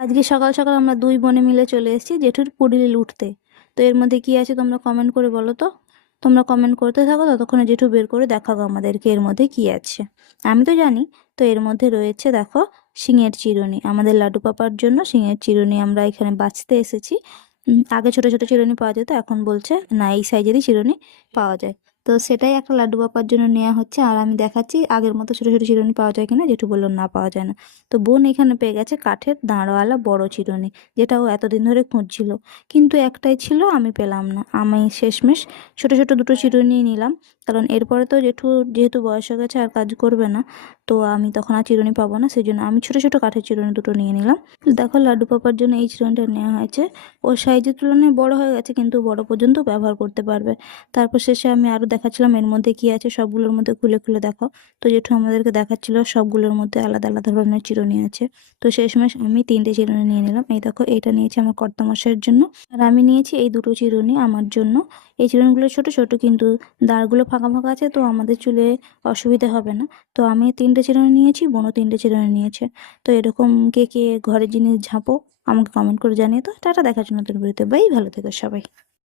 আজকে সকাল সকাল আমরা দুই বোনে মিলে চলে এসেছি জেঠুর পুডিল উঠতে তো এর মধ্যে কি আছে তোমরা কমেন্ট করে বলো তো? তোমরা কমেন্ট করতে থাকো, ততক্ষণে জেঠু বের করে দেখাবো আমাদেরকে এর মধ্যে কি আছে। আমি তো জানি, তো এর মধ্যে রয়েছে দেখো, শিঙের চিরুনি। আমাদের লাড্ডু পাপার জন্য শিঙের চিরুনি আমরা এখানে বাঁচতে এসেছি। আগে ছোট ছোট চিরুনি পাওয়া যেত, এখন বলছে না, এই সাইজেরই চিরুনি পাওয়া যায়। তো সেটাই একটা লাড্ডু পাপার জন্য নেওয়া হচ্ছে। আর আমি দেখাচ্ছি আগের মতো ছোটো ছোটো চিরুনি পাওয়া যায় কিনা জেঠু বলল না পাওয়া যায় না। তো বোন এখানে পেয়ে গেছে কাঠের দাঁড়ওয়ালা বড় চিরুনি, যেটা ও এতদিন ধরে খুঁজছিল। কিন্তু একটাই ছিল, আমি পেলাম না। আমি শেষমেশ ছোট ছোট দুটো চিরুনি নিলাম। কারণ এরপরে তো জেঠু যেহেতু বয়স হয়ে গেছে আর কাজ করবে না, তো আমি তখন আর চিরুনি পাবো না। সেই জন্য আমি ছোট ছোট কাঠের চিরুনি দুটো নিয়ে নিলাম। দেখো লাড্ডু পাপার জন্য এই চিরুনিটা নেওয়া হয়েছে। ওর সাইজের তুলনায় বড় হয়ে গেছে, কিন্তু বড় পর্যন্ত ব্যবহার করতে পারবে। তারপর শেষে আমি আরও দেখাচ্ছিলাম, এর মধ্যে কি আছে সবগুলোর মধ্যে খুলে খুলে দেখো। তো জেঠু আমাদেরকে দেখাচ্ছিল সবগুলোর মধ্যে আলাদা আলাদা ধরনের চিরুনি আছে। তো শেষমেশ আমি তিনটে চিরুনি নিয়ে নিলাম। এই দেখো, এটা নিয়েছি আমার কর্তামশাইয়ের জন্য। আর আমি নিয়েছি এই দুটো চিরুনি আমার জন্য। এই চিরুনিগুলো ছোট ছোট, কিন্তু দাঁড়গুলো ফাঁকা ফাঁকা আছে, তো আমাদের চুলে অসুবিধা হবে না। তো আমি তিনটে চিরুনি নিয়েছি, বোনও তিনটে চিরুনি নিয়েছে। তো এরকম কে কে ঘরের জিনিস ঝাঁপো, আমাকে কমেন্ট করে জানিয়ে তো টাটা দেখার জন্য তোর বাড়িতে বাই ভালো থেকো সবাই।